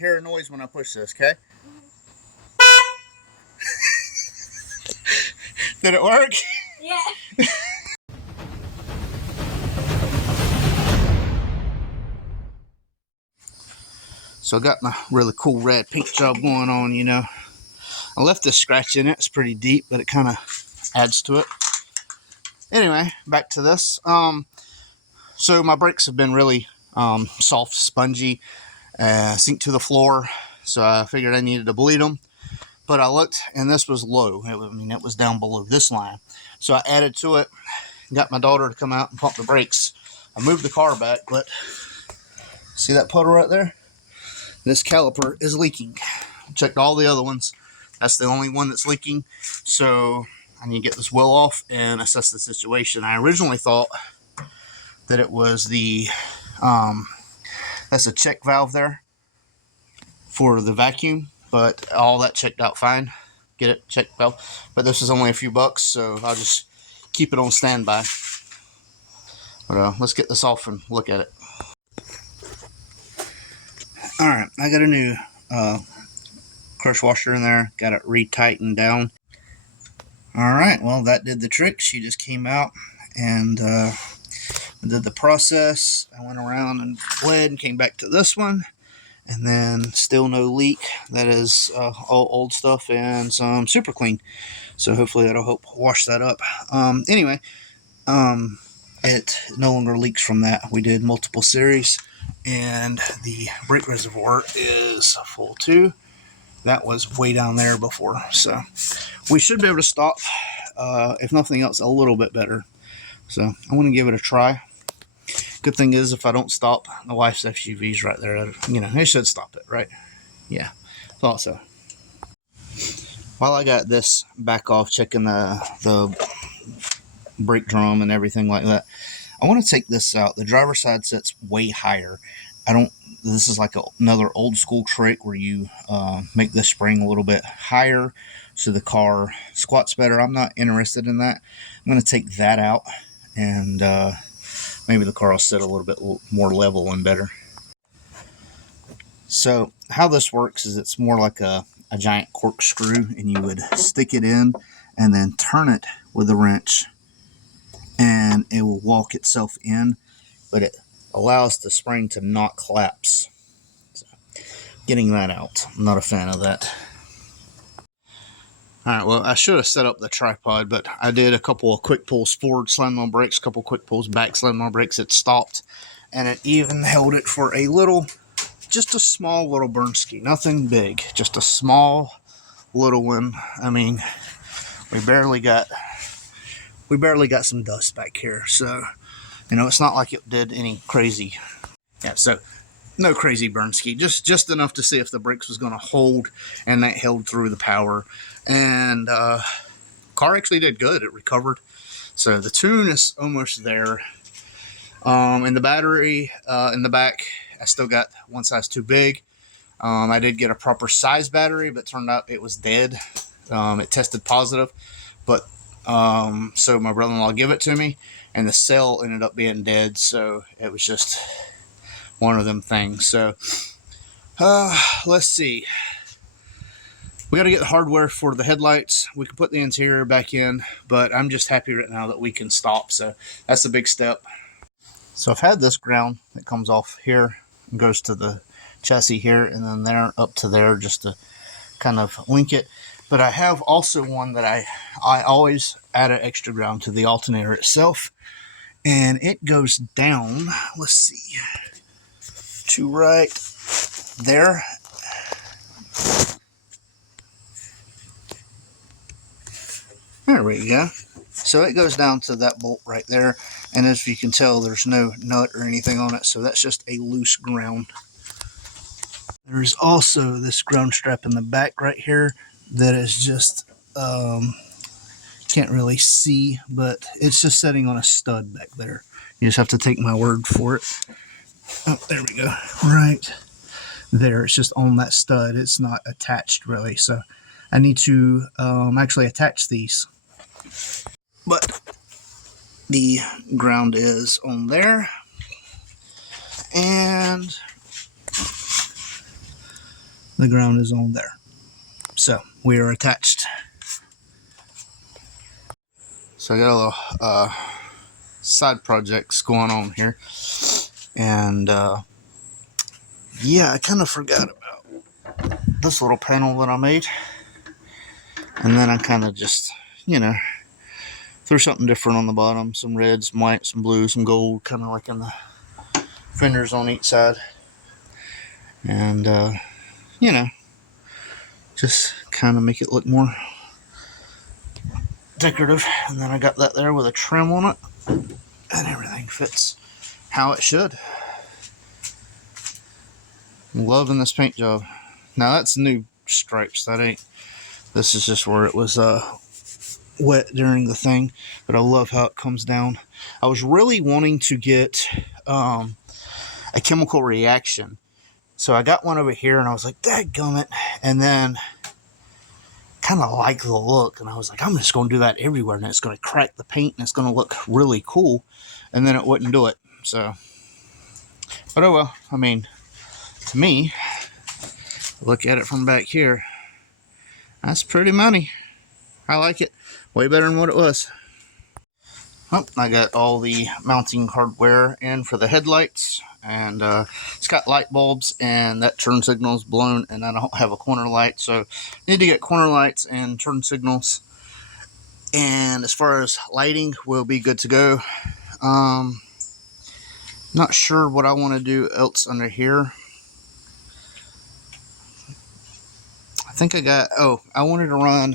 hear a noise when I push this, okay? Did it work? Yeah. So I got my really cool red paint job going on, you know. I left this scratch in it. It's pretty deep, but it kind of adds to it. Anyway, back to this. So my brakes have been really soft, spongy, sink to the floor. So I figured I needed to bleed them. But I looked, and this was low. I mean, it was down below this line. So I added to it, got my daughter to come out and pump the brakes. I moved the car back, but see that puddle right there? This caliper is leaking. Checked all the other ones. That's the only one that's leaking. So I need to get this wheel off and assess the situation. I originally thought that it was the, that's a check valve there for the vacuum, but all that checked out fine. Get it? Check valve. But this is only a few bucks, so I'll just keep it on standby. But let's get this off and look at it. Alright, I got a new crush washer in there. Got it retightened down. Alright, well that did the trick. She just came out and did the process. I went around and bled and came back to this one. And then still no leak. That is all old stuff and some super clean. So hopefully that'll help wash that up. Anyway, it no longer leaks from that. We did multiple series. And the brake reservoir is full too. That was way down there before, so we should be able to stop, if nothing else, a little bit better. So I want to give it a try. Good thing is, if I don't stop, the wife's SUV's right there. You know, it should stop it, right? Yeah, thought so. While I got this back off, checking the brake drum and everything like that, I want to take this out. The driver's side sits way higher. This is like another old school trick where you make the spring a little bit higher so the car squats better. I'm not interested in that. I'm going to take that out, and maybe the car will sit a little bit more level and better. So how this works is it's more like a giant corkscrew, and you would stick it in and then turn it with a wrench, and it will walk itself in, but it allows the spring to not collapse. So, getting that out. I'm not a fan of that. Alright, well, I should have set up the tripod, but I did a couple of quick pulls forward, slammed on brakes, a couple quick pulls back, slammed on brakes. It stopped, and it even held it for a little, just a small little burn ski. Nothing big, just a small little one. I mean, we barely got some dust back here, so you know, it's not like it did any crazy. Yeah, so no crazy burn ski, just enough to see if the brakes was going to hold, and that held through the power. And car actually did good. It recovered. So the tune is almost there. And the battery in the back, I still got one size too big. I did get a proper size battery, but turned out it was dead. It tested positive, but so my brother-in-law gave it to me, and the cell ended up being dead. So it was just one of them things. So let's see. We got to get the hardware for the headlights. We can put the interior back in, but I'm just happy right now that we can stop. So that's the big step. So I've had this ground that comes off here and goes to the chassis here, and then there up to there, just to kind of link it. But I have also one that I always add an extra ground to the alternator itself, and it goes down, let's see, to right there. There we go. So it goes down to that bolt right there, and as you can tell, there's no nut or anything on it, so that's just a loose ground. There's also this ground strap in the back right here that is just can't really see, but it's just sitting on a stud back there. You just have to take my word for it. Oh, there we go. Right there. It's just on that stud. It's not attached really, so I need to actually attach these. But the ground is on there, and The ground is on there. So we are attached. So I got a little side projects going on here. And yeah, I kind of forgot about this little panel that I made. And then I kind of just, threw something different on the bottom. Some red, some white, some blue, some gold, kind of like in the fenders on each side. And, just kind of make it look more decorative. And then I got that there with a trim on it. And everything fits how it should. I'm loving this paint job. Now that's new stripes. This is just where it was wet during the thing. But I love how it comes down. I was really wanting to get a chemical reaction. So I got one over here and I was like, dadgummit. And then kind of like the look. And I was like, I'm just going to do that everywhere. And it's going to crack the paint and it's going to look really cool. And then it wouldn't do it. So, but oh well. I mean, to me, look at it from back here. That's pretty money. I like it. Way better than what it was. Oh, I got all the mounting hardware in for the headlights. And it's got light bulbs and that turn signal is blown. And I don't have a corner light. So I need to get corner lights and turn signals. And as far as lighting, we'll be good to go. Not sure what I want to do else under here. I think I got, I wanted to run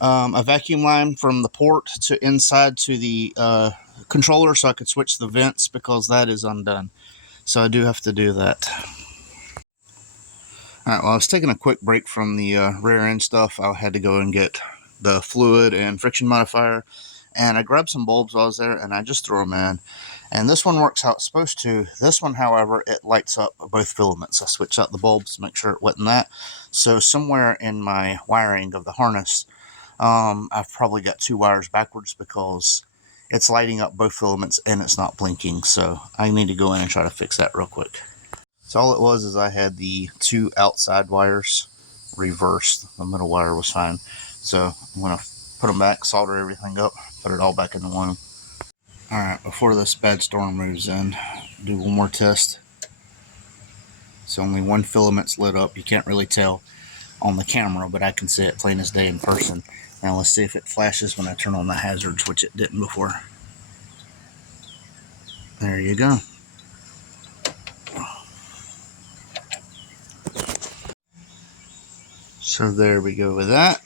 a vacuum line from the port to inside to the controller so I could switch the vents because that is undone. So I do have to do that. Alright, well I was taking a quick break from the rear end stuff. I had to go and get the fluid and friction modifier. And I grabbed some bulbs while I was there and I just threw them in. And this one works how it's supposed to. This one, however, it lights up both filaments. I switched out the bulbs to make sure it wasn't that. So somewhere in my wiring of the harness, I've probably got 2 wires backwards because it's lighting up both filaments and it's not blinking. So I need to go in and try to fix that real quick. So all it was is I had the 2 outside wires reversed. The middle wire was fine. So I'm going to put them back, solder everything up, put it all back into one. Alright, before this bad storm moves in, do one more test. So only one filament's lit up. You can't really tell on the camera, but I can see it plain as day in person. Now let's see if it flashes when I turn on the hazards, which it didn't before. There you go. So there we go with that.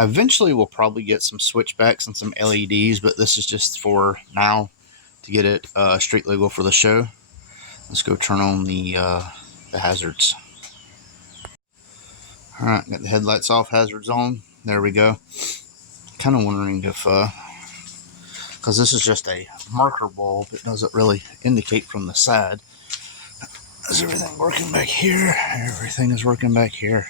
Eventually we'll probably get some switchbacks and some LEDs, but this is just for now to get it street legal for the show. Let's go turn on the hazards. Alright, got the headlights off, hazards on. There we go. Kind of wondering if, because this is just a marker bulb, it doesn't really indicate from the side. Is everything working back here? Everything is working back here.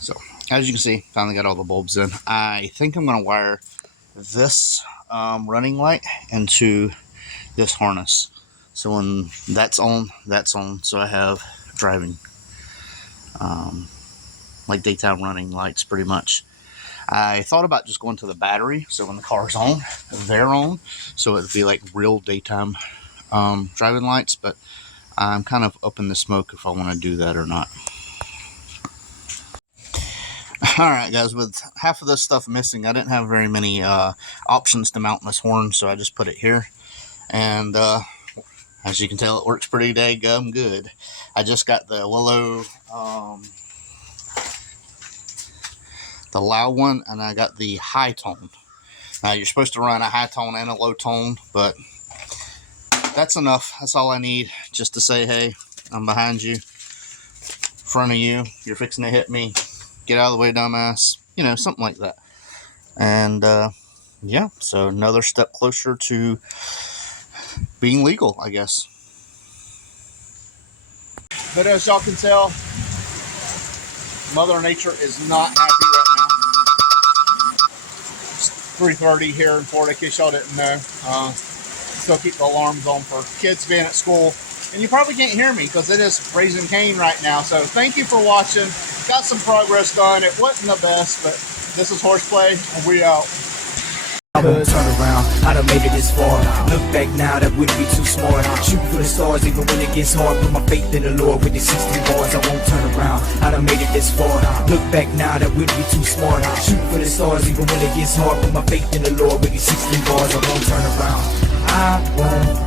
So, as you can see, finally got all the bulbs in. I think I'm going to wire this running light into this harness. So when that's on, that's on. So I have driving, like daytime running lights pretty much. I thought about just going to the battery. So when the car's on, they're on. So it'd be like real daytime driving lights. But I'm kind of up in the smoke if I want to do that or not. Alright guys, with half of this stuff missing, I didn't have very many options to mount this horn, so I just put it here. And as you can tell, it works pretty daggum good. I just got the Willow, the loud one, and I got the high tone. Now you're supposed to run a high tone and a low tone, but that's enough. That's all I need, just to say, hey, I'm behind you, in front of you, you're fixing to hit me. Get out of the way, dumbass. You know, something like that. And, yeah, so another step closer to being legal, I guess. But as y'all can tell, Mother Nature is not happy right now. It's 3:30 here in Florida, in case y'all didn't know. Still keep the alarms on for kids being at school And you probably can't hear me because it is raising cane right now. So thank you for watching. Got some progress done. It wasn't the best, but this is Horseplay, and we out. Turn around, I done made it this far. Look back now, that wouldn't be too smart. Shoot for the stars even when it gets hard. Put my faith in the Lord with the 60 bars, I won't turn around. I done made it this far. Look back now, that wouldn't be too smart. Shoot for the stars even when it gets hard. Put my faith in the Lord with the 60 bars, I won't turn around. I won't